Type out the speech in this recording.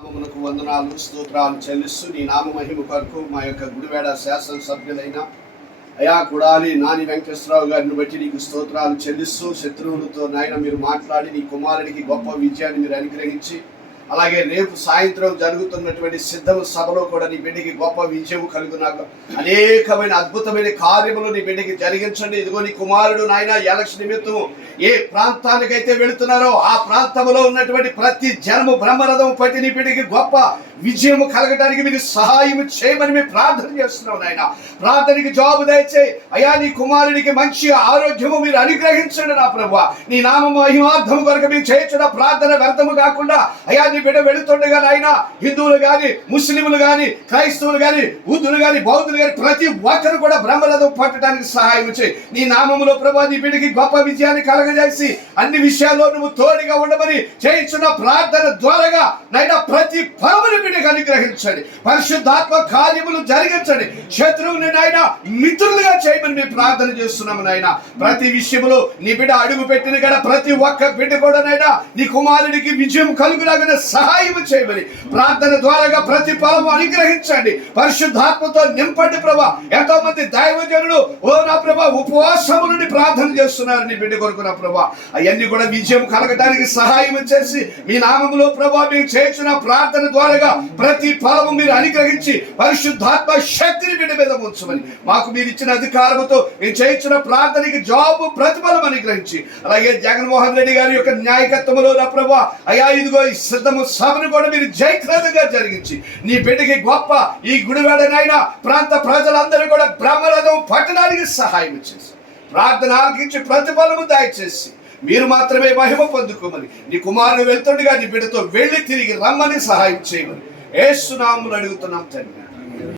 నామమునకు వందనాలు స్తోత్రాలు చెల్లిస్తూ నీ నామ మహిమ కొరకు మా యొక్క గుడివేడ శాసనసభ్యులైన అయా కుడాలి నాని వెంకటేశ్వరరావు గారిని బట్టి నీకు స్తోత్రాలు చెల్లిస్తూ శత్రువులతో నాయన మీరు మాట్లాడి నీ కుమారుడికి గొప్ప విజయాన్ని మీరు అనుగ్రహించి అలాగే రేపు సాయంత్రం జరుగుతున్నటువంటి సిద్ధము సభలో కూడా నీ బిడ్డకి గొప్ప విజయం కలుగునాక అనేకమైన అద్భుతమైన కార్యములు నీ బిడ్డకి జరిగించండి. ఇదిగో నీ కుమారుడు నాయన ఎలక్షన్ నిమిత్తం ఏ ప్రాంతానికైతే వెళుతున్నారో ఆ ప్రాంతంలో ఉన్నటువంటి ప్రతి జనము బ్రహ్మరథం పట్టి నీ బిడ్డకి గొప్ప విజయము కలగడానికి మీరు సహాయం చేయమని మేము ప్రార్థన చేస్తున్నాం నాయన. ప్రార్థనకి జవాబు దయచే అయా నీ కుమారుడికి మంచి ఆరోగ్యము మీరు అనుగ్రహించండి నా ప్రభువా. నీ నామ మహిమార్థము కొరకు మేము చేయొచ్చిన ప్రార్థన వ్యర్థము కాకుండా అయా బిడ్డ వెళుతుండగా నాయన హిందువులు గాని ముస్లింలు గాని క్రైస్తవులు గాని బుద్ధులు గాని బౌద్ధులు గాని ప్రతి ఒక్కరు కూడా బ్రహ్మరథం పట్టడానికి సహాయం చేయి. నీ నామములో ప్రభా నీ బిడ్డకి గొప్ప విజయాన్ని కలగజేసి అన్ని విషయాల్లో నువ్వు తోడుగా ఉండమని చేయించున్న ప్రార్థన ద్వారాగా నైనా ప్రతి ఫలముని బిడ్డకు అనుగ్రహించండి. పరిశుద్ధాత్మ కార్యములు జరిగించండి. శత్రువుని నాయన మిత్రులుగా చేయమని మేము ప్రార్థన చేస్తున్నాము నాయన. ప్రతి విషయంలో నీ బిడ్డ అడుగు పెట్టిన కదా ప్రతి ఒక్క బిడ్డ కూడా నైనా నీ కుమారుడికి విజయం కలుగులాగా సహాయం చేయమని ప్రార్థన ద్వారాగా ప్రతి ఫలము అనుగ్రహించండి. పరిశుద్ధాత్మతో నింపండి ప్రభా. ఎంతో మంది దైవజనులు ఓ నా ప్రభా ఉపవాసము నుండి ప్రార్థన చేస్తున్నారు నీ బిడ్డ కొరకు నా ప్రభా. అవన్నీ కూడా విజయం కలగడానికి సహాయం చేసి మీ నామములో ప్రభా మేము చేస్తున్న ప్రార్థన ద్వారాగా ప్రతి ఫలము మీరు అనుగ్రహించి పరిశుద్ధాత్మ శక్తిని బిడ్డ మీద ఉంచమని మాకు మీరు ఇచ్చిన అధికారముతో మేము చేయించిన ప్రార్థనకి జవాబు ప్రతిఫలం అనుగ్రహించి అలాగే జగన్మోహన్ రెడ్డి గారి యొక్క న్యాయకత్వంలో నా ప్రభా అయా ఇదిగో సిద్ధము సభను కూడా మీరు జయప్రదంగా జరిగించి నీ బిడ్డకి గొప్ప ఈ గుడివాడనైనా ప్రాంత ప్రజలందరూ కూడా బ్రహ్మరథం పట్టడానికి సహాయం చేసి ప్రార్థన ఆలకించి ప్రతిఫలము దయచేసి మీరు మాత్రమే మహిమ పొందుకోమని నీ కుమారుడు వెళ్తుండగా నీ బిడ్డతో వెళ్ళి తిరిగి రమ్మని సహాయం చేయమని యేసు నామములో అడుగుతున్నాం తండ్రి.